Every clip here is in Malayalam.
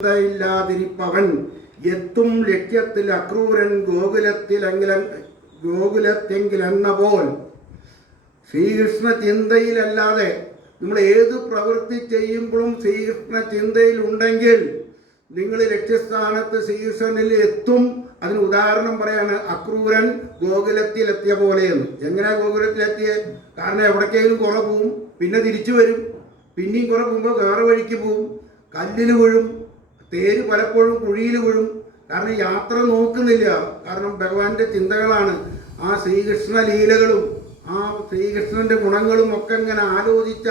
ചിന്തയില്ലാതിരിപ്പവൻ എത്തും ലക്ഷ്യത്തിൽ അക്രൂരൻ ഗോകുലത്തെങ്കിലെന്ന പോൽ ശ്രീകൃഷ്ണ ചിന്തയിലല്ലാതെ നമ്മൾ ഏത് പ്രവൃത്തി ചെയ്യുമ്പോഴും ശ്രീകൃഷ്ണ ചിന്തയിലുണ്ടെങ്കിൽ നിങ്ങൾ ലക്ഷ്യസ്ഥാനത്ത് ശ്രീകൃഷ്ണനിൽ എത്തും. അതിന് ഉദാഹരണം പറയാണ് അക്രൂരൻ ഗോകുലത്തിലെത്തിയ പോലെയെന്ന്. എങ്ങനെയാ ഗോകുലത്തിലെത്തിയ? കാരണം എവിടേക്കെങ്കിലും കുറെ പോവും, പിന്നെ തിരിച്ചു വരും, പിന്നെയും കുറെ പോകുമ്പോൾ വേറെ വഴിക്ക് പോവും, കല്ലിൽ വീഴും, തേര് പലപ്പോഴും കുഴിയിൽ വീഴും. കാരണം യാത്ര നോക്കുന്നില്ല. കാരണം ഭഗവാന്റെ ചിന്തകളാണ്. ആ ശ്രീകൃഷ്ണ ലീലകളും ആ ശ്രീകൃഷ്ണന്റെ ഗുണങ്ങളും ഒക്കെ ഇങ്ങനെ ആലോചിച്ച്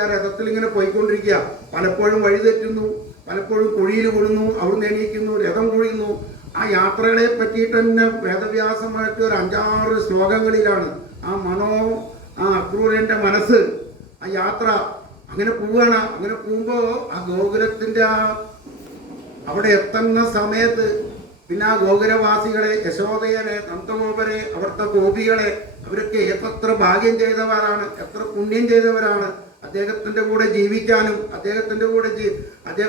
ആ രഥത്തിൽ ഇങ്ങനെ പോയിക്കൊണ്ടിരിക്കുക. പലപ്പോഴും വഴി തെറ്റുന്നു, പലപ്പോഴും കുഴിയിൽ വീഴുന്നു, അവിടുന്ന് എണീക്കുന്നു, രഥം കുഴിയുന്നു. ആ യാത്രകളെ പറ്റിയിട്ട് തന്നെ വേദവ്യാസമായിട്ട് ഒരു 5-6 ശ്ലോകങ്ങളിലാണ് ആ അക്രൂരന്റെ മനസ്സ്, ആ യാത്ര അങ്ങനെ പോവുകയാണ്. അങ്ങനെ പോകുമ്പോൾ ആ ഗോകുലത്തിന്റെ അവിടെ എത്തുന്ന സമയത്ത് പിന്നെ ആ ഗോകുലവാസികളെ, യശോദയനെ, നന്ദഗോപരെ, അവിടുത്തെ ഗോപികളെ, അവരൊക്കെ എത്ര ഭാഗ്യം ചെയ്തവരാണ്, എത്ര പുണ്യം ചെയ്തവരാണ്. അദ്ദേഹത്തിന്റെ കൂടെ ജീവിക്കാനും അദ്ദേഹത്തിന്റെ കൂടെ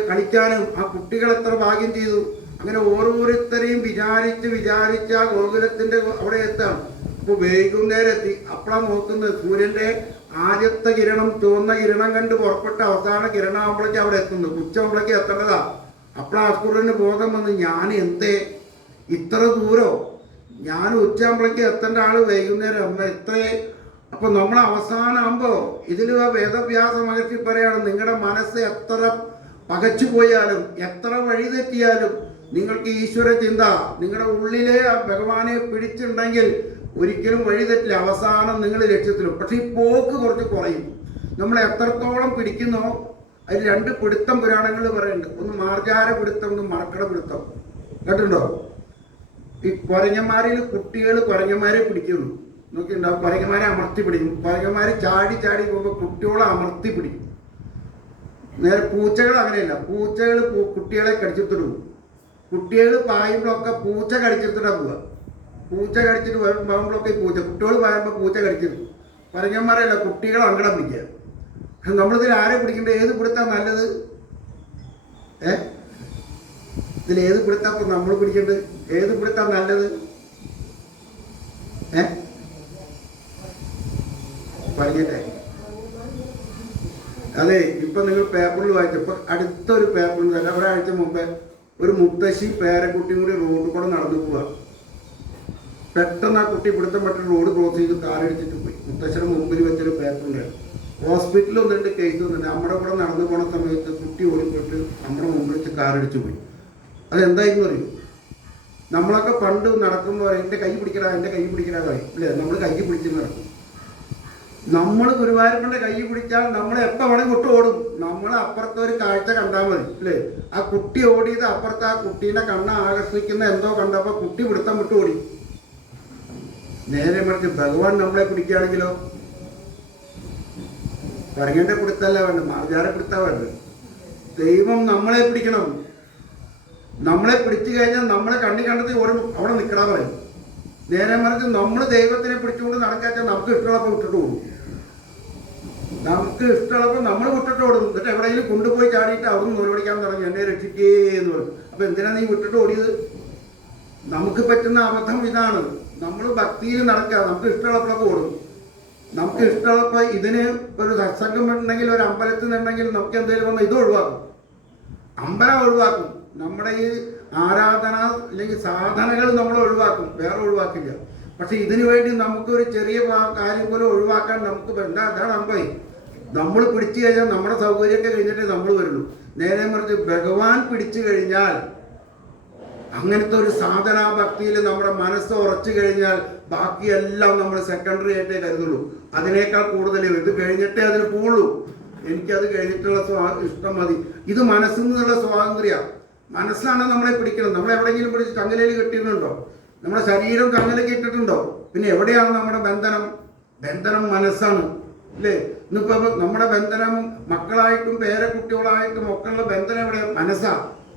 കളിക്കാനും ആ കുട്ടികൾ എത്ര ഭാഗ്യം ചെയ്തു. അങ്ങനെ ഓരോരുത്തരെയും വിചാരിച്ച് ആ ഗോകുലത്തിന്റെ അവിടെ എത്താം. ഇപ്പൊ വൈകുന്നേരം എത്തി. അപ്പളാ നോക്കുന്നത് സൂര്യന്റെ ആദ്യത്തെ കിരണം, ചുവന്ന കിരണം കണ്ട് പുറപ്പെട്ട അവസാന കിരണമാകുമ്പോഴേക്ക് അവിടെ എത്തുന്നു. ഉച്ചയാകുമ്പോഴേക്ക് എത്തേണ്ടതാ. അപ്പളാ അക്രൂരന് ബോധം വന്ന്, ഞാൻ എന്തേ ഇത്ര ദൂരോ? ഞാൻ ഉച്ചയാകുമ്പോഴേക്ക് എത്തേണ്ട ആള് വൈകുന്നേരം എത്രേ. അപ്പൊ നമ്മൾ അവസാനമാകുമ്പോ ഇതിൽ വേദവ്യാസ മഹർഷി പറയാണ്, നിങ്ങളുടെ മനസ്സ് എത്ര പകച്ചു പോയാലും എത്ര വഴി തെറ്റിയാലും നിങ്ങൾക്ക് ഈശ്വര ചിന്ത നിങ്ങളുടെ ഉള്ളിലെ ആ ഭഗവാനെ പിടിച്ചിട്ടുണ്ടെങ്കിൽ ഒരിക്കലും വഴി തെറ്റില്ല. അവസാനം നിങ്ങൾ ലക്ഷ്യത്തിലും. പക്ഷെ ഈ പോക്ക് കുറച്ച് കുറയും. നമ്മൾ എത്രത്തോളം പിടിക്കുന്നോ അതിൽ 2 പിടുത്തം പുരാണങ്ങൾ പറയുന്നുണ്ട്. ഒന്ന് മാർജാര പിടുത്തം, ഒന്ന് മറക്കട പിടുത്തം. കേട്ടിട്ടുണ്ടോ? ഈ കുരങ്ങന്മാരിൽ കുട്ടികൾ കുരങ്ങന്മാരെ പിടിക്കുള്ളൂ. നോക്കിയിട്ടുണ്ടാവും. കുരങ്ങന്മാരെ അമർത്തി പിടിക്കും. കുരങ്ങന്മാര് ചാടി പോകുമ്പോൾ കുട്ടികളെ അമർത്തി പിടിക്കും. നേരെ പൂച്ചകൾ അങ്ങനെയല്ല. പൂച്ചകൾ കുട്ടികളെ കടിച്ചെടുത്തിടും. കുട്ടികൾ പായുമ്പോഴൊക്കെ പൂച്ച കടിച്ചെടുത്തിട്ടാ പോവുക. പൂച്ച കടിച്ചിട്ട് പോകുമ്പോഴൊക്കെ കുട്ടികൾ പായുമ്പോൾ പൂച്ച കടിച്ചെടുക്കും. കുരങ്ങന്മാരല്ല, കുട്ടികളെ അങ്കടം പിടിക്കുക. നമ്മളിതിൽ ആരെ പിടിക്കേണ്ടത്? ഏത് പിടുത്താ നല്ലത്? ഇതിൽ ഏത് പിടുത്താ നമ്മൾ പിടിക്കേണ്ടത്? ഏത് പിടുത്താ നല്ലത്? പറഞ്ഞിട്ടെ. അതെ, ഇപ്പൊ നിങ്ങൾ പേപ്പറിൽ വായിച്ചപ്പോ അടുത്തൊരു പേപ്പറിൽ തന്നെ ഒരാഴ്ച മുമ്പേ ഒരു മുത്തശ്ശി പേരക്കുട്ടിയും കൂടി റോഡിൽ കൂടെ നടന്നു പോവാ. പെട്ടെന്ന് ആ കുട്ടി പിടുത്തം പെട്ടെന്ന് റോഡ് ക്രോസ് ചെയ്ത് കാലടിച്ചിട്ട് പോയി. മുത്തശ്ശിയുടെ മുമ്പിൽ വെച്ചൊരു പേപ്പറുണ്ടായിരുന്നു. ഹോസ്പിറ്റലിൽ 1-2 കേസ് വന്നിട്ട് നമ്മുടെ കൂടെ നടന്നു പോണ സമയത്ത് കുട്ടി ഓടിപ്പോയിട്ട് നമ്മുടെ മുമ്പിൽ വെച്ച് കാലടിച്ചു പോയി. അതെന്തായിരുന്നു പറയും? നമ്മളൊക്കെ പണ്ട് നടക്കുമ്പോൾ പറയും, എൻ്റെ കൈ പിടിക്കടാ പറയും, ഇല്ലേ? നമ്മൾ കൈ പിടിച്ച് നടക്കും. നമ്മൾ ഗുരുവായൂരപ്പൻ്റെ കൈ പിടിച്ചാൽ നമ്മളെ എപ്പോൾ വേണം കുട്ടി ഓടും. നമ്മൾ അപ്പുറത്തെ ഒരു കാഴ്ച കണ്ടാൽ മതി, അല്ലേ? ആ കുട്ടി ഓടിയത് അപ്പുറത്ത് ആ കുട്ടീനെ കണ്ണ് ആകർഷിക്കുന്ന എന്തോ കണ്ടപ്പോൾ കുട്ടി പിടുത്തം വിട്ട് ഓടി. നേരെ മറിച്ച് ഭഗവാൻ നമ്മളെ പിടിക്കുകയാണെങ്കിലോ പറങ്ങേണ്ട പിടുത്തല്ല വേണ്ടത്, മാർജാര പിടുത്താ വേണ്ടത്. ദൈവം നമ്മളെ പിടിക്കണം. നമ്മളെ പിടിച്ചു കഴിഞ്ഞാൽ നമ്മളെ കണ്ണി കണ്ടത് അവിടെ നിൽക്കടാ പറയും. നേരെ മറിച്ച് നമ്മൾ ദൈവത്തിനെ പിടിച്ചുകൊണ്ട് നടക്കാച്ചാൽ നമുക്ക് ഇഷ്ടമുള്ളപ്പോൾ വിട്ടിട്ട് ഓടും. നമുക്ക് ഇഷ്ടമുള്ളപ്പോൾ നമ്മൾ വിട്ടിട്ട് ഓടും. എന്നിട്ട് എവിടെയെങ്കിലും കൊണ്ടുപോയി ചാടിയിട്ട് അവിടുന്ന് നൂലുപിടിക്കാൻ തുടങ്ങി, എന്നെ രക്ഷിക്കേന്ന് പറയും. അപ്പൊ എന്തിനാ നീ വിട്ടിട്ട് ഓടിയത്? നമുക്ക് പറ്റുന്ന അബദ്ധം ഇതാണ്. നമ്മൾ ഭക്തിയിൽ നടക്കുക, നമുക്ക് ഇഷ്ടമുള്ളപ്പോഴൊക്കെ ഓടും. നമുക്ക് ഇഷ്ടമുള്ളപ്പോൾ ഇതിന് ഒരു സത്സംഗം ഉണ്ടെങ്കിൽ, ഒരു അമ്പലത്തിൽ നിന്നുണ്ടെങ്കിൽ നമുക്ക് എന്തെങ്കിലും വന്നാൽ ഇത് ഒഴിവാക്കും, അമ്പലം ഒഴിവാക്കും. നമ്മുടെ ഈ ആരാധന അല്ലെങ്കിൽ സാധനകൾ നമ്മൾ ഒഴിവാക്കും, വേറെ ഒഴിവാക്കില്ല. പക്ഷെ ഇതിനു വേണ്ടി നമുക്കൊരു ചെറിയ കാര്യം പോലും ഒഴിവാക്കാൻ നമുക്ക് അതാണ് അമ്പലം. നമ്മൾ പിടിച്ചു കഴിഞ്ഞാൽ നമ്മുടെ സൗകര്യമൊക്കെ കഴിഞ്ഞിട്ടേ നമ്മൾ വരുള്ളൂ. നേരെ മറിച്ച് ഭഗവാൻ പിടിച്ചു കഴിഞ്ഞാൽ, അങ്ങനത്തെ ഒരു സാധനാ ഭക്തിയിൽ നമ്മുടെ മനസ്സ് ഉറച്ചു കഴിഞ്ഞാൽ ബാക്കിയെല്ലാം നമ്മൾ സെക്കൻഡറി ആയിട്ടേ കരുതുള്ളൂ. അതിനേക്കാൾ കൂടുതൽ ഇത് കഴിഞ്ഞിട്ടേ അതിന് പോവുള്ളൂ. എനിക്കത് കഴിഞ്ഞിട്ടുള്ള ഇഷ്ടം മതി. ഇത് മനസ്സിൽ നിന്നുള്ള സ്വാതന്ത്ര്യം. മനസ്സാണ് നമ്മളെ പിടിക്കുന്നത്. നമ്മൾ എവിടെയെങ്കിലും പിടിച്ച് കങ്ങലയിൽ കെട്ടിയിട്ടുണ്ടോ? നമ്മുടെ ശരീരം കങ്ങലേക്ക് ഇട്ടിട്ടുണ്ടോ? പിന്നെ എവിടെയാണ് നമ്മുടെ ബന്ധനം മനസ്സാണ്, അല്ലേ? ഇന്നിപ്പോ നമ്മുടെ ബന്ധനം മക്കളായിട്ടും പേരക്കുട്ടികളായിട്ടും ഒക്കെയുള്ള ബന്ധനം എവിടെ? മനസ്സാ.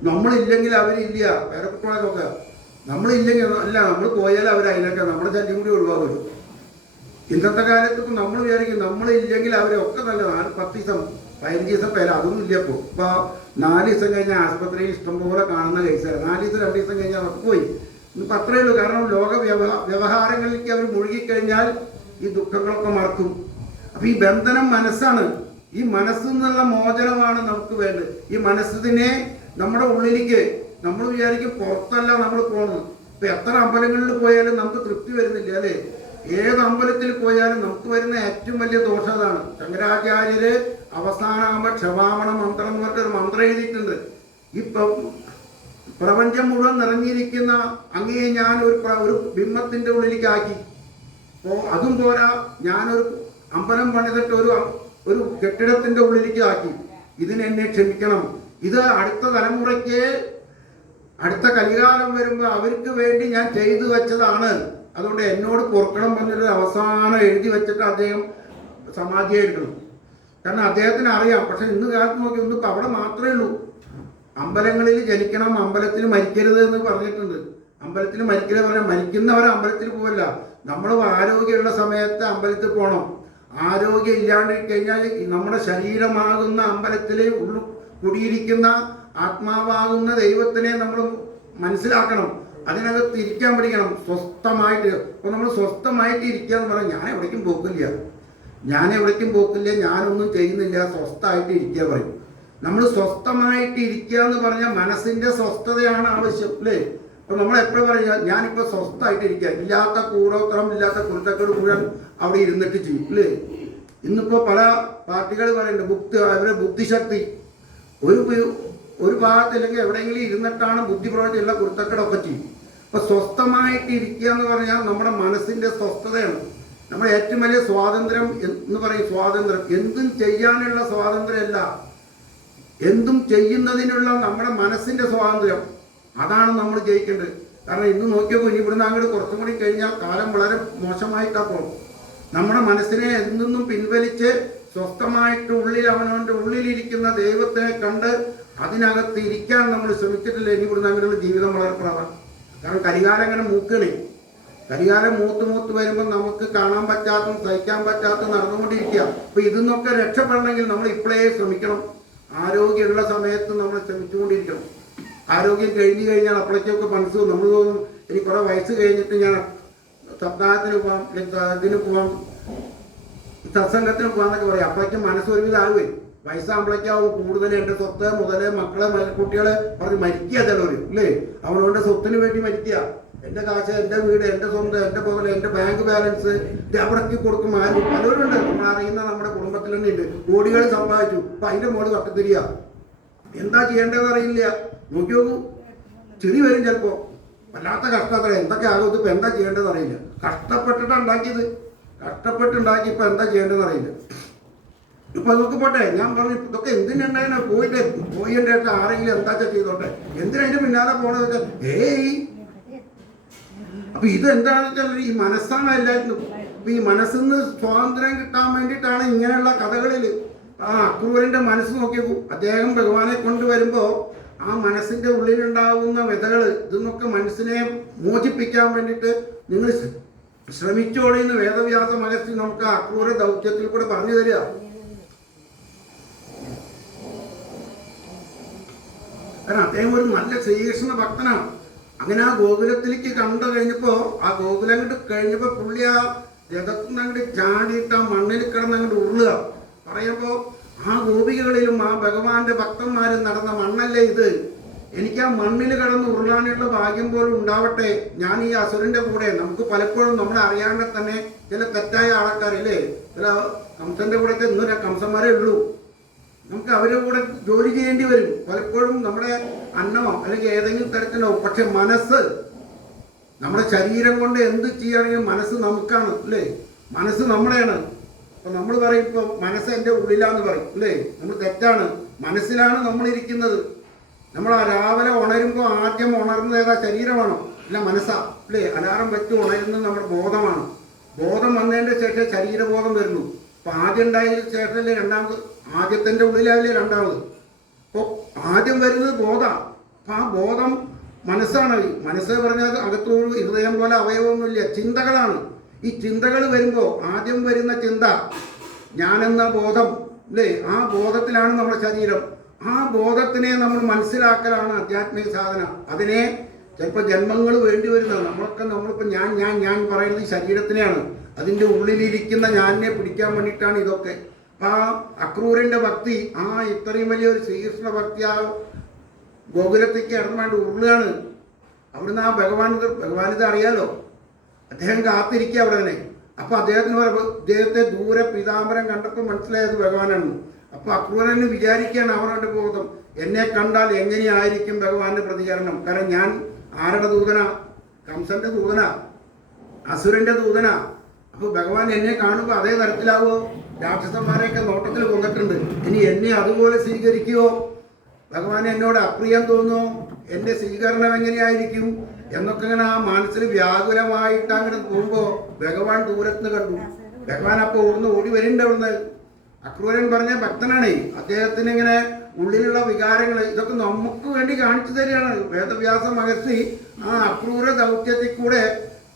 നമ്മളില്ലെങ്കിൽ അവരില്ല. പേരക്കുട്ടികളൊക്കെ നമ്മളില്ലെങ്കിൽ അല്ല, നമ്മൾ പോയാൽ അവരതിനൊക്കെ നമ്മുടെ ശല്യം കൂടി ഒഴിവാകും. ഇന്നത്തെ കാലത്ത് നമ്മൾ വിചാരിക്കും നമ്മളില്ലെങ്കിൽ അവരൊക്കെ നല്ല 10 ദിവസം 15 ദിവസം പേല അതൊന്നും ഇല്ല. ഇപ്പോൾ 4 ദിവസം കഴിഞ്ഞാൽ ആശുപത്രിയിൽ ഇഷ്ടംപോലെ കാണുന്ന കേസാണ്. 4 ദിവസം 2 ദിവസം കഴിഞ്ഞാൽ അവർക്ക് പോയി. ഇന്നിപ്പോൾ അത്രയേ ഉള്ളൂ. കാരണം ലോക വ്യവഹാരങ്ങളിലേക്ക് അവർ മുഴുകിക്കഴിഞ്ഞാൽ ഈ ദുഃഖങ്ങളൊക്കെ മറക്കും. അപ്പം ഈ ബന്ധനം മനസ്സാണ്. ഈ മനസ്സിൽ നിന്നുള്ള മോചനമാണ് നമുക്ക് വേണ്ടത്. ഈ മനസ്സിനെ നമ്മുടെ ഉള്ളിലേക്ക് നമ്മൾ വിചാരിക്കും പുറത്തല്ല നമ്മൾ പോകുന്നത്. ഇപ്പം എത്ര അമ്പലങ്ങളിൽ പോയാലും നമുക്ക് തൃപ്തി വരുന്നില്ല അല്ലേ? ഏത് അമ്പലത്തിൽ പോയാലും നമുക്ക് വരുന്ന ഏറ്റവും വലിയ ദോഷം അതാണ്. ശങ്കരാചാര്യര് അവസാനമാകുമ്പോൾ ക്ഷമാപണ മന്ത്രം എന്ന് പറഞ്ഞൊരു മന്ത്രം എഴുതിയിട്ടുണ്ട്. ഈ പ്രപഞ്ചം മുഴുവൻ നിറഞ്ഞിരിക്കുന്ന അങ്ങയെ ഞാൻ ഒരു ബിംബത്തിൻ്റെ ഉള്ളിലേക്ക് ആക്കി. അപ്പോൾ അതും പോരാ, ഞാനൊരു അമ്പലം പണിതിട്ട് ഒരു കെട്ടിടത്തിൻ്റെ ഉള്ളിലേക്ക് ആക്കി. ഇതിനെന്നെ ക്ഷമിക്കണം. ഇത് അടുത്ത തലമുറയ്ക്ക് അടുത്ത കലികാലം വരുമ്പോൾ അവർക്ക് വേണ്ടി ഞാൻ ചെയ്തു വെച്ചതാണ്. അതുകൊണ്ട് എന്നോട് പൊറുക്കണം പറഞ്ഞൊരു അവസാനം എഴുതി വെച്ചിട്ട് അദ്ദേഹം സമാധിയായിരിക്കണം. കാരണം അദ്ദേഹത്തിന് അറിയാം. പക്ഷെ ഇന്ന് കാലത്ത് നോക്കി ഒന്നിപ്പോൾ അവിടെ മാത്രമേ ഉള്ളൂ. അമ്പലങ്ങളിൽ ജനിക്കണം, അമ്പലത്തിൽ മരിക്കരുത് എന്ന് പറഞ്ഞിട്ടുണ്ട്. അമ്പലത്തിൽ മരിക്കരുത് പറഞ്ഞാൽ മരിക്കുന്നവരെ അമ്പലത്തിൽ പോവല്ല. നമ്മൾ ആരോഗ്യമുള്ള സമയത്ത് അമ്പലത്തിൽ പോകണം. ആരോഗ്യം ഇല്ലാണ്ട് കഴിഞ്ഞാൽ നമ്മുടെ ശരീരമാകുന്ന അമ്പലത്തിലെ കുടിയിരിക്കുന്ന ആത്മാവാകുന്ന ദൈവത്തിനെ നമ്മൾ മനസ്സിലാക്കണം. അതിനകത്ത് ഇരിക്കാൻ പഠിക്കണം സ്വസ്ഥമായിട്ട്. അപ്പോൾ നമ്മൾ സ്വസ്ഥമായിട്ട് ഇരിക്കുക എന്ന് പറഞ്ഞാൽ ഞാൻ എവിടേക്കും പോക്കില്ല, ഞാനൊന്നും ചെയ്യുന്നില്ല, സ്വസ്ഥമായിട്ട് ഇരിക്കുക പറയും. നമ്മൾ സ്വസ്ഥമായിട്ട് ഇരിക്കുക എന്ന് പറഞ്ഞാൽ മനസ്സിൻ്റെ സ്വസ്ഥതയാണ് ആവശ്യം അല്ലേ? അപ്പോൾ നമ്മൾ എപ്പോഴും പറയുക ഞാനിപ്പോൾ സ്വസ്ഥമായിട്ട് ഇരിക്കുക, ഇല്ലാത്ത കൂടോത്രം ഇല്ലാത്ത കുരുത്തക്കേട് മുഴുവൻ അവിടെ ഇരുന്നിട്ട് ചെയ്യും അല്ലേ? ഇന്നിപ്പോൾ പല പാർട്ടികൾ പറയുന്നുണ്ട് അവരുടെ ബുദ്ധിശക്തി ഒരു ഭാഗത്തില്ലെങ്കിൽ എവിടെയെങ്കിലും ഇരുന്നിട്ടാണ് ബുദ്ധി പ്രവർത്തിയുള്ള കുരുത്തക്കേടൊക്കെ ചെയ്യും. അപ്പോൾ സ്വസ്ഥമായിട്ട് ഇരിക്കുക എന്ന് പറഞ്ഞാൽ നമ്മുടെ മനസ്സിൻ്റെ സ്വസ്ഥതയാണ്. നമ്മുടെ ഏറ്റവും വലിയ സ്വാതന്ത്ര്യം എന്ന് പറയും. സ്വാതന്ത്ര്യം എന്തും ചെയ്യാനുള്ള സ്വാതന്ത്ര്യമല്ല, എന്തും ചെയ്യുന്നതിനുള്ള നമ്മുടെ മനസ്സിൻ്റെ സ്വാതന്ത്ര്യം. അതാണ് നമ്മൾ ജയിക്കേണ്ടത്. കാരണം ഇന്ന് നോക്കിയപ്പോൾ ഇനി ഇവിടുന്ന് അങ്ങോട്ട് കുറച്ചും കൂടി കഴിഞ്ഞാൽ കാലം വളരെ മോശമായിട്ടാണ് പോകും. നമ്മുടെ മനസ്സിനെ എന്തെന്നും പിൻവലിച്ച് സ്വസ്ഥമായിട്ട് അവനവൻ്റെ ഉള്ളിലിരിക്കുന്ന ദൈവത്തെ കണ്ട് അതിനകത്ത് ഇരിക്കാൻ നമ്മൾ ശ്രമിച്ചിട്ടില്ല. ഇനി ഇവിടുന്ന് അങ്ങനെയുള്ള ജീവിതം വളരെ പ്രധാനം. കാരണം കരികാലം അങ്ങനെ മൂക്കണേ. കരികാലം മൂത്ത് വരുമ്പോൾ നമുക്ക് കാണാൻ പറ്റാത്തതും സഹിക്കാൻ പറ്റാത്തതും നടന്നുകൊണ്ടിരിക്കുക. അപ്പോൾ ഇതിന്നൊക്കെ രക്ഷപ്പെടണമെങ്കിൽ നമ്മൾ ഇപ്പോഴേ ശ്രമിക്കണം. ആരോഗ്യമുള്ള സമയത്ത് നമ്മൾ ശ്രമിച്ചുകൊണ്ടിരിക്കണം. ആരോഗ്യം കഴിഞ്ഞു കഴിഞ്ഞാൽ അപ്പോഴേക്കൊക്കെ മനസ്സ് നമ്മൾ തോന്നും എനിക്ക് കുറേ വയസ്സ് കഴിഞ്ഞിട്ട് ഞാൻ സപ്താഹത്തിന് പോകാം, ഇതിന് പോകാം, സത്സംഗത്തിന് പോകാമെന്നൊക്കെ പറയും. അപ്പോഴേക്കും മനസ്സ് ഒരുവിധം ആകുമേ. വയസ്സാകുമ്പോഴേക്കാവും കൂടുതൽ എൻ്റെ സ്വത്ത് മുതലേ മക്കളെ കുട്ടികളെ പറഞ്ഞ് മരിക്കുക ചിലവർ അല്ലേ? അവനവൻ്റെ സ്വത്തിന് വേണ്ടി മരിക്കുക. എൻ്റെ കാശ്, എൻ്റെ വീട്, എൻ്റെ സ്വന്തം, എൻ്റെ മുതൽ, എൻ്റെ ബാങ്ക് ബാലൻസ് ഇത് അവിടേക്ക് കൊടുക്കും. ആരും പലരുണ്ട്. നമ്മൾ അറിയുന്ന നമ്മുടെ കുടുംബത്തിൽ തന്നെ ഉണ്ട്. കോടികൾ സമ്പാദിച്ചു. അപ്പം അതിൻ്റെ മോള് തട്ടിത്തിരിക. എന്താ ചെയ്യേണ്ടതെന്ന് അറിയില്ല. നോക്കി നോക്കൂ, ചെറി വരും ചിലപ്പോൾ. വല്ലാത്ത കഷ്ടത്ര എന്തൊക്കെ ആകും. ഇതിപ്പോൾ എന്താ ചെയ്യേണ്ടതെന്ന് അറിയില്ല. കഷ്ടപ്പെട്ടിട്ടാണ് ഉണ്ടാക്കിയത്. കഷ്ടപ്പെട്ടുണ്ടാക്കി ഇപ്പം എന്താ ചെയ്യേണ്ടതെന്ന് അറിയില്ല. ഇപ്പം അതൊക്കെ പോട്ടെ. ഞാൻ പറഞ്ഞു ഇതൊക്കെ എന്തിനുണ്ടായിരുന്നു? പോയിട്ട് ആരെങ്കിലും എന്താ ചെയ്തോട്ടെ, എന്തിനതിൻ്റെ പിന്നാലെ പോകണമെന്ന് വെച്ചാൽ അപ്പൊ ഇതെന്താണെന്ന് വെച്ചാൽ ഈ മനസ്സാണ് എല്ലാത്തിനും. അപ്പൊ ഈ മനസ്സിൽ നിന്ന് സ്വാതന്ത്ര്യം കിട്ടാൻ വേണ്ടിയിട്ടാണ് ഇങ്ങനെയുള്ള കഥകളിൽ അക്രൂരന്റെ മനസ്സ് നോക്കിയപ്പോൾ അദ്ദേഹം ഭഗവാനെ കൊണ്ടുവരുമ്പോൾ ആ മനസ്സിന്റെ ഉള്ളിലുണ്ടാകുന്ന വ്യതകൾ ഇതൊന്നൊക്കെ മനസ്സിനെ മോചിപ്പിക്കാൻ വേണ്ടിയിട്ട് നിങ്ങൾ ശ്രമിച്ചോളിന്ന് വേദവ്യാസ മഹർഷി നമുക്ക് അക്രൂര ദൗത്യത്തിൽ കൂടെ പറഞ്ഞു തരിക. കാരണം അദ്ദേഹം ഒരു നല്ല ശ്രീകൃഷ്ണ ഭക്തനാണ്. അങ്ങനെ ആ ഗോകുലത്തിലേക്ക് കണ്ടു കഴിഞ്ഞപ്പോൾ ആ ഗോകുലം കണ്ട് കഴിഞ്ഞപ്പോൾ പുള്ളി ആ രഥത്തിന് അങ്ങോട്ട് ചാടിയിട്ട് ആ മണ്ണിൽ കിടന്ന് അങ്ങോട്ട് ഉരുളുക. പറയുമ്പോൾ ആ ഗോപികകളിലും ആ ഭഗവാന്റെ ഭക്തന്മാരും നടന്ന മണ്ണല്ലേ ഇത്, എനിക്ക് ആ മണ്ണിൽ കിടന്ന് ഉരുളാനുള്ള ഭാഗ്യം പോലും ഉണ്ടാവട്ടെ. ഞാൻ ഈ അസുരന്റെ കൂടെ, നമുക്ക് പലപ്പോഴും നമ്മളെ അറിയാണ്ട് തന്നെ ചില തെറ്റായ ആൾക്കാരില്ലേ, ചില കംസന്റെ കൂടെ ഇന്ന് കംസന്മാരേ ഉള്ളൂ, നമുക്ക് അവരുടെ കൂടെ ജോലി ചെയ്യേണ്ടി വരും. പലപ്പോഴും നമ്മുടെ അന്നമോ അല്ലെങ്കിൽ ഏതെങ്കിലും തരത്തിലോ. പക്ഷെ മനസ്സ്, നമ്മുടെ ശരീരം കൊണ്ട് എന്ത് ചെയ്യുകയാണെങ്കിലും മനസ്സ് നമുക്കാണ് അല്ലേ? മനസ്സ് നമ്മുടെയാണ്. അപ്പം നമ്മൾ പറയും ഇപ്പോൾ മനസ്സ് എൻ്റെ ഉള്ളിലാന്ന് പറയും അല്ലേ? നമ്മൾ തെറ്റാണ്. മനസ്സിലാണ് നമ്മളിരിക്കുന്നത്. നമ്മൾ രാവിലെ ഉണരുമ്പോൾ ആദ്യം ഉണർന്നത് ഏതാ? ശരീരമാണോ? അല്ല മനസ്സാ അല്ലേ? അലാറം വെച്ച് ഉണരുന്നത് നമ്മുടെ ബോധമാണ്. ബോധം വന്നതിൻ്റെ ശേഷം ശരീരബോധം വരുന്നു. അപ്പം ആദ്യം ഉണ്ടായതിന് ശേഷമല്ലേ രണ്ടാമത്? ആദ്യത്തിൻ്റെ ഉള്ളിലാവില്ലേ രണ്ടാമത്? അപ്പോൾ ആദ്യം വരുന്നത് ബോധമാണ്. അപ്പം ആ ബോധം മനസ്സാണ്. മനസ്സ് പറഞ്ഞാൽ അകത്തോട് ഹൃദയം പോലെ അവയവമൊന്നുമില്ല, ചിന്തകളാണ്. ഈ ചിന്തകൾ വരുമ്പോൾ ആദ്യം വരുന്ന ചിന്ത ഞാനെന്ന ബോധം അല്ലേ? ആ ബോധത്തിലാണ് നമ്മുടെ ശരീരം. ആ ബോധത്തിനെ നമ്മൾ മനസ്സിലാക്കലാണ് ആധ്യാത്മിക സാധന. അതിനെ ചിലപ്പോൾ ജന്മങ്ങൾ വേണ്ടി വരുന്നത്. നമ്മളിപ്പോൾ ഞാൻ പറയുന്നത് ഈ ശരീരത്തിനെയാണ്. അതിൻ്റെ ഉള്ളിലിരിക്കുന്ന ഞാനിനെ പിടിക്കാൻ വേണ്ടിയിട്ടാണ് ഇതൊക്കെ. അപ്പം ആ അക്രൂരൻ്റെ ഭക്തി, ആ ഇത്രയും വലിയൊരു ശ്രീകൃഷ്ണ ഭക്തി ആ ഗോകുലത്തേക്ക് ഇറങ്ങാണ്ട് ഉരുളാണ്. അവിടുന്ന് ആ ഭഗവാനിത് അറിയാലോ. അദ്ദേഹം കാത്തിരിക്കുക അവിടെ തന്നെ. അപ്പോൾ അദ്ദേഹത്തെ ദൂരെ പീതാംബരം കണ്ടപ്പോൾ മനസ്സിലായത് ഭഗവാനാണ്. അപ്പോൾ അക്രൂരന് വിചാരിക്കുകയാണ് അവരുടെ ബോധം, എന്നെ കണ്ടാൽ എങ്ങനെയായിരിക്കും ഭഗവാന്റെ പ്രതികരണം. കാരണം ഞാൻ ആരുടെ ദൂതനാ? കംസന്റെ ദൂതനാ, അസുരന്റെ ദൂതനാ. അപ്പോൾ ഭഗവാൻ എന്നെ കാണുമ്പോൾ അതേ തരത്തിലാവോ? രാക്ഷസന്മാരെയൊക്കെ നോട്ടത്തിൽ കൊന്നിട്ടുണ്ട്. ഇനി എന്നെ അതുപോലെ സ്വീകരിക്കുമോ? ഭഗവാൻ എന്നോട് അപ്രിയം തോന്നുമോ? എൻ്റെ സ്വീകരണം എങ്ങനെയായിരിക്കും എന്നൊക്കെ ഇങ്ങനെ ആ മനസ്സിൽ വ്യാകുലമായിട്ട് അങ്ങനെ പോകുമ്പോൾ ഭഗവാൻ ദൂരത്ത് കണ്ടു. ഭഗവാൻ അപ്പോൾ ഓടി വരുന്നുണ്ട് അവിടുന്ന്. അക്രൂരൻ പറഞ്ഞ ഭക്തനാണേ. അദ്ദേഹത്തിന് ഇങ്ങനെ ഉള്ളിലുള്ള വികാരങ്ങൾ ഇതൊക്കെ നമുക്ക് വേണ്ടി കാണിച്ചു തരികയാണ് വേദവ്യാസ മഹർഷി. ആ അക്രൂര ദൗത്യത്തിൽ കൂടെ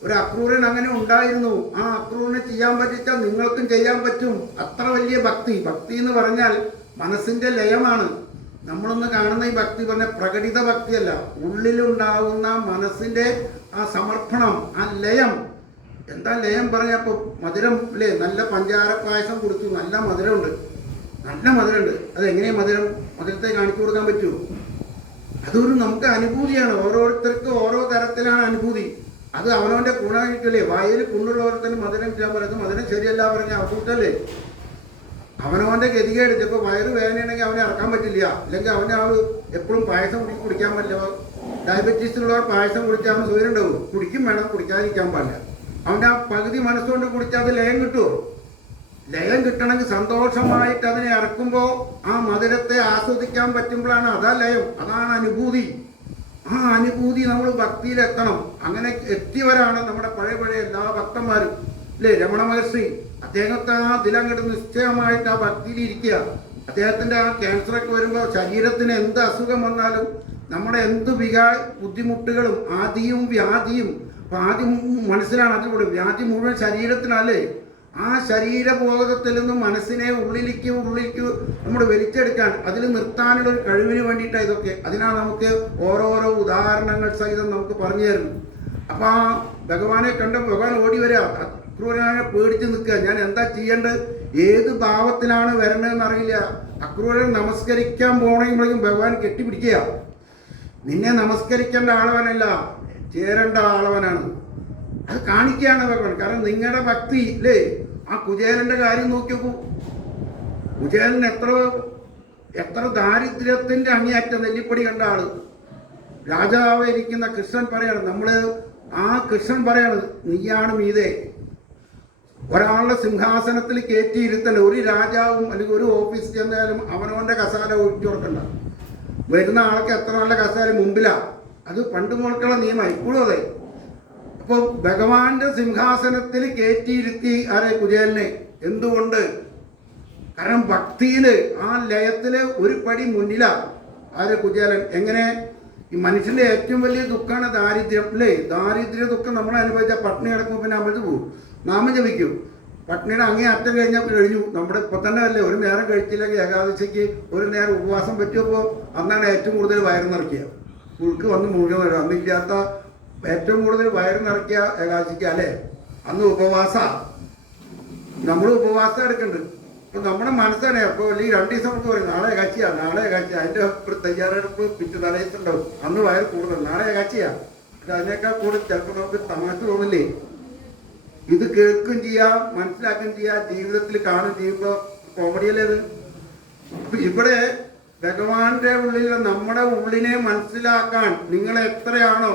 ഒരു അക്രൂരൻ അങ്ങനെ ഉണ്ടായിരുന്നു. ആ അക്രൂരനെ ചെയ്യാൻ പറ്റിച്ചാൽ നിങ്ങൾക്കും ചെയ്യാൻ പറ്റും. അത്ര വലിയ ഭക്തി. ഭക്തി എന്ന് പറഞ്ഞാൽ മനസ്സിന്റെ ലയമാണ്. നമ്മളൊന്ന് കാണുന്ന ഈ ഭക്തി പറഞ്ഞ പ്രകടിത ഭക്തിയല്ല, ഉള്ളിലുണ്ടാകുന്ന മനസ്സിന്റെ ആ സമർപ്പണം, ആ ലയം. എന്താ ലയം പറഞ്ഞപ്പോൾ മധുരം അല്ലേ? നല്ല പഞ്ചാര പായസം കൊടുത്തു, നല്ല മധുരമുണ്ട്. അതെങ്ങനെയാ മധുരത്തെ കാണിച്ചു കൊടുക്കാൻ പറ്റുമോ? അതൊരു നമുക്ക് അനുഭൂതിയാണ്. ഓരോരുത്തർക്കും ഓരോ തരത്തിലാണ് അനുഭൂതി. അത് അവനവന്റെ ഗുണമായിട്ടല്ലേ. വായിൽ കുണ്ണുള്ളവർത്തന്നെ മധുരം ചെയ്യാൻ പറയുന്നത് മധുരം ശരിയല്ല പറഞ്ഞ അവസൂട്ടല്ലേ. അവനവന്റെ ഗതികേട്. ചിലപ്പോൾ വയറ് വേദനയാണെങ്കിൽ അവനെ ഇറക്കാൻ പറ്റില്ല. അല്ലെങ്കിൽ അവനെ എപ്പോഴും പായസം കുടിക്കാൻ പറ്റില്ല. ഡയബറ്റീസിലുള്ളവർ പായസം കുടിച്ചാൽ അവൻ സൂര്യണ്ടാവും. കുടിക്കും വേണം, കുടിക്കാതിരിക്കാൻ പാടില്ല. അവൻ്റെ ആ പകുതി മനസ്സുകൊണ്ട് കുടിച്ചാൽ അത് ലയം കിട്ടുമോ? ലയം കിട്ടണമെങ്കിൽ സന്തോഷമായിട്ട് അതിനെ ഇറക്കുമ്പോൾ ആ മധുരത്തെ ആസ്വദിക്കാൻ പറ്റുമ്പോഴാണ് അതാ ലയം, അതാണ് അനുഭൂതി. ആ അനുഭൂതി നമ്മൾ ഭക്തിയിലെത്തണം. അങ്ങനെ എത്തിയവരാണ് നമ്മുടെ പഴയ എല്ലാ ഭക്തന്മാരും അല്ലേ? രമണ മഹർഷി അദ്ദേഹത്തെ ആ ദിലങ്ങോട്ട് നിശ്ചയമായിട്ട് ആ ഭക്തിയിൽ ഇരിക്കുക. അദ്ദേഹത്തിൻ്റെ ആ ക്യാൻസറൊക്കെ വരുമ്പോൾ ശരീരത്തിന് എന്ത് അസുഖം വന്നാലും നമ്മുടെ എന്ത് ബുദ്ധിമുട്ടുകളും ആദിയും വ്യാധിയും, അപ്പം ആദ്യം മനസ്സിലാണ് അതുകൂടെ, വ്യാധി മുഴുവൻ ശരീരത്തിനല്ലേ. ആ ശരീരബോധത്തിൽ നിന്നും മനസ്സിനെ ഉള്ളിലേക്ക് നമ്മൾ വലിച്ചെടുക്കാൻ, അതിൽ നിർത്താനുള്ള ഒരു കഴിവിന് വേണ്ടിയിട്ടാണ് ഇതൊക്കെ. അതിനാണ് നമുക്ക് ഓരോരോ ഉദാഹരണങ്ങൾ സഹിതം നമുക്ക് പറഞ്ഞു തരുന്നു. അപ്പം ആ ഭഗവാനെ കണ്ട ഭഗവാൻ ഓടി വരിക. അക്രൂരനെ പേടിച്ച് നിൽക്കുക. ഞാൻ എന്താ ചെയ്യേണ്ടത്? ഏത് ഭാവത്തിലാണ് വരേണ്ടതെന്ന് അറിയില്ല. അക്രൂരൻ നമസ്കരിക്കാൻ പോകണമെങ്കിലും ഭഗവാൻ കെട്ടിപ്പിടിക്കുക. നിന്നെ നമസ്കരിക്കേണ്ട ആളവനല്ല, ചേരേണ്ട ആളവനാണ്. അത് കാണിക്കുകയാണ് ഭഗവാൻ. കാരണം നിങ്ങളുടെ ഭക്തി അല്ലേ? ആ കുചേലന്റെ കാര്യം നോക്കി നോക്കൂ. കുചേലൻ എത്ര ദാരിദ്ര്യത്തിന്റെ അങ്ങേയറ്റം നെല്ലിപ്പടി കണ്ട ആള്. രാജാവ് ഇരിക്കുന്ന കൃഷ്ണൻ പറയാണ്, കൃഷ്ണൻ പറയാണ്, നീയാണ് മീതെ. ഒരാളുടെ സിംഹാസനത്തിൽ കയറ്റിയിരുത്തല്ല. ഒരു രാജാവും അല്ലെങ്കിൽ ഒരു ഓഫീസിൽ ചെന്നാലും അവനവന്റെ കസാല ഒഴിച്ചു കൊടുക്കണ്ട. വരുന്ന ആൾക്ക് എത്ര നല്ല കസാല മുമ്പിലാണ്. അത് പണ്ട് മുതൽക്കുള്ള നിയമം, ഇപ്പോഴും അതെ. അപ്പോൾ ഭഗവാന്റെ സിംഹാസനത്തിൽ കയറ്റിയിരുത്തി ആരെ? കുചേലനെ. എന്തുകൊണ്ട്? കാരണം ഭക്തിയില് ആ ലയത്തില് ഒരു പടി മുന്നിലാണ് ആരെ? കുചേലൻ. എങ്ങനെ? ഈ മനുഷ്യന്റെ ഏറ്റവും വലിയ ദുഃഖമാണ് ദാരിദ്ര്യം അല്ലേ? ദാരിദ്ര്യ ദുഃഖം നമ്മൾ അനുഭവിച്ചാൽ പട്ടിണി കിടക്കുമ്പോൾ പിന്നെ അമ്പലത്തിൽ പോകും, നാമം ജപിക്കും. പട്ടിണിയുടെ അങ്ങേ അറ്റം കഴിഞ്ഞു. നമ്മുടെ ഇപ്പം തന്നെ അല്ലേ, ഒരു നേരം കഴിച്ചില്ലെങ്കിൽ ഏകാദശിക്ക് ഒരു നേരം ഉപവാസം പറ്റിയപ്പോൾ അന്നാണ് ഏറ്റവും കൂടുതൽ വയറ് നിറയ്ക്കുക. ഉൾക്ക് വന്ന് മുഴുവൻ അന്നില്ലാത്ത ഏറ്റവും കൂടുതൽ വയറ് നിറയ്ക്കുക ഏകാദശിക്ക് അല്ലേ? അന്ന് ഉപവാസ. നമ്മൾ ഉപവാസം എടുക്കുന്നുണ്ട്. അപ്പം നമ്മുടെ മനസ്സാണ്. അപ്പോൾ അല്ലെങ്കിൽ 2 ദിവസം നമുക്ക് പറയും നാളെ ഏകാദശിയാണ്. അതിൻ്റെ തയ്യാറെടുപ്പ് പിറ്റേ തലയത്തുണ്ടാവും. അന്ന് വയറ് കൂടുതൽ. നാളെ ഏകാദശിയാണ്. അതിനേക്കാൾ കൂടുതൽ ചിലപ്പോൾ നമുക്ക് തമാശ തോന്നില്ലേ? ഇത് കേൾക്കുകയും ചെയ്യാം, മനസ്സിലാക്കുകയും ചെയ്യാം, ജീവിതത്തിൽ കാണുകയും ചെയ്യുമ്പോൾ കോമഡിയല്ലേത്. ഇവിടെ ഭഗവാന്റെ ഉള്ളിൽ നമ്മുടെ ഉള്ളിനെ മനസ്സിലാക്കാൻ നിങ്ങൾ എത്രയാണോ,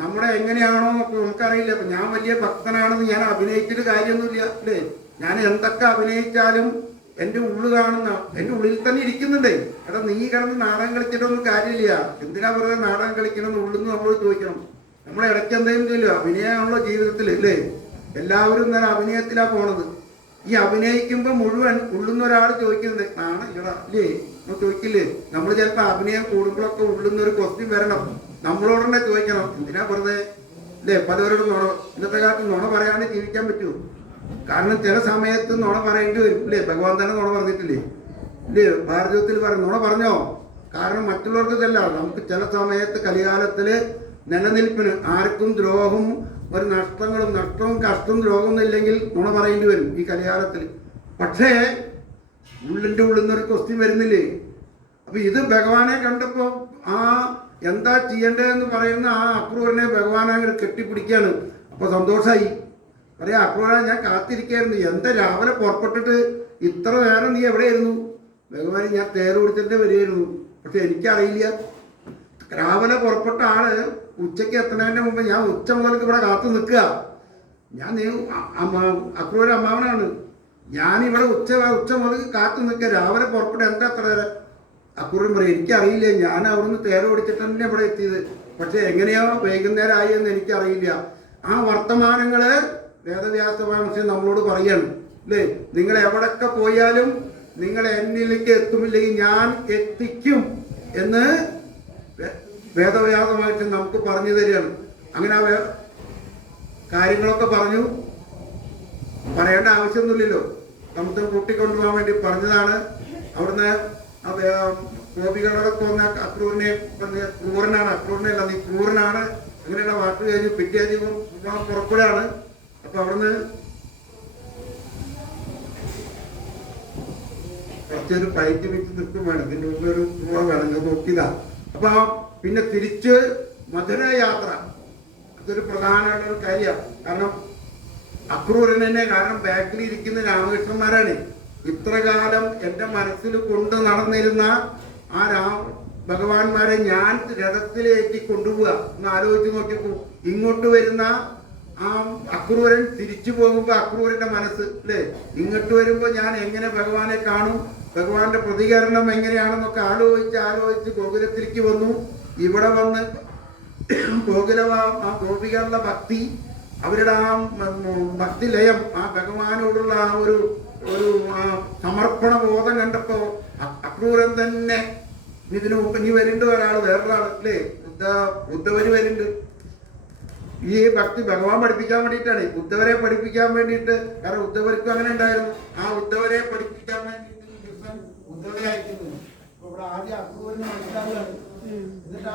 നമ്മളെ എങ്ങനെയാണോ നമുക്കറിയില്ല. അപ്പം ഞാൻ വലിയ ഭക്തനാണെന്ന് ഞാൻ അഭിനയിച്ചിട്ട് കാര്യമൊന്നുമില്ല അല്ലേ? ഞാൻ എന്തൊക്കെ അഭിനയിച്ചാലും എൻ്റെ എൻ്റെ ഉള്ളിൽ തന്നെ ഇരിക്കുന്നുണ്ടേ. എടാ, നീ കിടന്ന് നാടകം കളിച്ചിട്ടൊന്നും കാര്യമില്ല. എന്തിനാ വെറുതെ നാടകം കളിക്കണമെന്ന് ഉള്ളിൽ നമ്മൾ ചോദിക്കണം. നമ്മളെ ഇടയ്ക്ക് എന്തെങ്കിലും ചെയ്യില്ല. അഭിനയമാണല്ലോ ജീവിതത്തിൽ അല്ലേ? എല്ലാവരും തന്നെ അഭിനയത്തിലാണ് പോണത്. ഈ അഭിനയിക്കുമ്പോൾ മുഴുവൻ ഉള്ളുന്ന ഒരാൾ ചോദിക്കുന്നത് ഇല്ലടാ അല്ലേ? നമ്മൾ ചോദിക്കില്ലേ? നമ്മൾ ചിലപ്പോൾ അഭിനയം കൂടുമ്പോഴൊക്കെ ഉള്ളുന്നൊരു ക്വസ്റ്റ്യൻ വരണം. നമ്മളോട് തന്നെ ചോദിക്കണം, എന്തിനാ വെറുതെ അല്ലേ? പലവരോടും ഇന്നത്തെ കാലത്ത് നുണ പറയാണ്ട് ജീവിക്കാൻ പറ്റുമോ? കാരണം ചില സമയത്ത് നുണ പറയേണ്ടി വരും അല്ലേ? ഭഗവാൻ തന്നെ നുണ പറഞ്ഞിട്ടില്ലേ? ഇല്ലേ ഭാരതത്തിൽ നുണ പറഞ്ഞോ? കാരണം മറ്റുള്ളവർക്ക് ഇതല്ല, നമുക്ക് ചില സമയത്ത് കലികാലത്തിൽ നിലനിൽപ്പിന് ആർക്കും ദ്രോഹവും ഒരു നഷ്ടവും കഷ്ടവും ദ്രോഹമൊന്നും ഇല്ലെങ്കിൽ നുണ പറയേണ്ടി വരും ഈ കലികാലത്തിൽ. പക്ഷേ ഉള്ളിൻ്റെ ഉള്ളിൽ നിന്നൊരു ക്വസ്റ്റ്യൻ വരുന്നില്ലേ? അപ്പൊ ഇത് ഭഗവാനെ കണ്ടപ്പോൾ ആ എന്താ ചെയ്യേണ്ടതെന്ന് പറയുന്ന ആ അക്രൂരനെ ഭഗവാൻ അങ്ങനെ കെട്ടിപ്പിടിക്കുകയാണ്. അപ്പോൾ സന്തോഷമായി. പറയാ, അക്രൂര ഞാൻ കാത്തിരിക്കായിരുന്നു, എന്താ രാവിലെ പുറപ്പെട്ടിട്ട് ഇത്ര നേരം നീ എവിടെയായിരുന്നു? ഭഗവാൻ, ഞാൻ തേര് പിടിച്ചിട്ട് വരികയായിരുന്നു, പക്ഷെ എനിക്കറിയില്ല. രാവിലെ പുറപ്പെട്ട ആള് ഉച്ചയ്ക്ക് എത്തുന്നതിൻ്റെ മുമ്പ് ഞാൻ ഉച്ച മുതൽക്ക് ഇവിടെ കാത്തു നിൽക്കുക. ഞാൻ അക്രൂര അമ്മാവനാണ്, ഞാനിവിടെ ഉച്ച മുതൽ കാത്തു നിൽക്കുക, രാവിലെ പുറപ്പെട്ട എന്താ അത്ര നേരം? അക്രൂരൻ പറയും, എനിക്കറിയില്ല, ഞാൻ അവിടുന്ന് തേര് പിടിച്ചിട്ട് തന്നെ ഇവിടെ എത്തിയത്, പക്ഷെ എങ്ങനെയോ വൈകുന്നേരം ആയി എന്ന് എനിക്കറിയില്ല. ആ വർത്തമാനങ്ങള് വേദവ്യാസ മഹർഷി നമ്മളോട് പറയാണ്, അല്ലേ? നിങ്ങൾ എവിടൊക്കെ പോയാലും നിങ്ങൾ എന്നിലേക്ക് എത്തുമില്ലെങ്കിൽ ഞാൻ എത്തിക്കും എന്ന് വേദവ്യാസ മഹർഷി നമുക്ക് പറഞ്ഞു തരികയാണ്. അങ്ങനെ ആ കാര്യങ്ങളൊക്കെ പറഞ്ഞു, പറയേണ്ട ആവശ്യമൊന്നുമില്ലല്ലോ, നമുക്ക് കൂട്ടിക്കൊണ്ടുപോകാൻ വേണ്ടി പറഞ്ഞതാണ്. അവിടുന്ന് ഗോപികളോടൊക്കെ വന്ന അക്രൂരനെ ക്രൂരനാണ്, അക്രൂരനല്ല നീ ക്രൂരനാണ്, അങ്ങനെയുള്ള വാക്ക് കഴിഞ്ഞ് പിറ്റേ ദിവസം പുറപ്പെടുകയാണ്. അപ്പൊ അവിടുന്ന് കുറച്ചൊരു ഫ്ലൈറ്റ് വെച്ച് നിൽക്കും വേണം, ഇതിൻ്റെ മുമ്പ് ഒരു ടൂർ വേണം, ഞാൻ നോക്കിയതാ. അപ്പൊ പിന്നെ തിരിച്ച് മധുര യാത്ര, അതൊരു പ്രധാനമായിട്ടുള്ള ഒരു കാര്യമാണ്. കാരണം അക്രൂരൻ തന്നെ, കാരണം ബാക്കിൽ ഇരിക്കുന്ന രാമകൃഷ്ണന്മാരാണ്. ഇത്ര കാലം എൻ്റെ മനസ്സിൽ കൊണ്ട് നടന്നിരുന്ന ആ ഭഗവാന്മാരെ ഞാൻ രഥത്തിലേക്ക് കൊണ്ടുപോവുക എന്ന് ആലോചിച്ച് നോക്കിയപ്പോൾ ഇങ്ങോട്ട് വരുന്ന ആ അക്രൂരൻ തിരിച്ചു പോകുമ്പോൾ അക്രൂരന്റെ മനസ്സ്, അല്ലേ? ഇങ്ങോട്ട് വരുമ്പോൾ ഞാൻ എങ്ങനെ ഭഗവാനെ കാണും, ഭഗവാന്റെ പ്രതികരണം എങ്ങനെയാണെന്നൊക്കെ ആലോചിച്ച് ഗോകുലത്തിലേക്ക് വന്നു. ഇവിടെ വന്ന് ആ ഗോപികളുടെ ഭക്തി, അവരുടെ ആ ഭക്തി ലയം, ആ ഭഗവാനോടുള്ള ആ ഒരു സമർപ്പണ ബോധം കണ്ടപ്പോ അക്രൂരൻ തന്നെ ഇതിനു മുമ്പ് ഇനി വരുന്നുണ്ട് ഒരാൾ, വേറൊരാൾ, അല്ലേ? ഉദ്ധവര് വരുന്നുണ്ട്. ഈ ഭക്തി ഭഗവാൻ പഠിപ്പിക്കാൻ വേണ്ടിയിട്ടാണ്, ഉദ്ധവരെ പഠിപ്പിക്കാൻ വേണ്ടിയിട്ട്. കാരണം ഉദ്ധവർക്കും അങ്ങനെ ഉണ്ടായിരുന്നു. ആ ഉദ്ധവരെ പഠിപ്പിക്കാൻ വേണ്ടിയിട്ട് ഉദ്ധവരെ അയക്കുന്നു. ഇവിടെ ആദ്യം അക്രൂരന് മനസ്സിലാവുകയാണ്. എന്നിട്ട്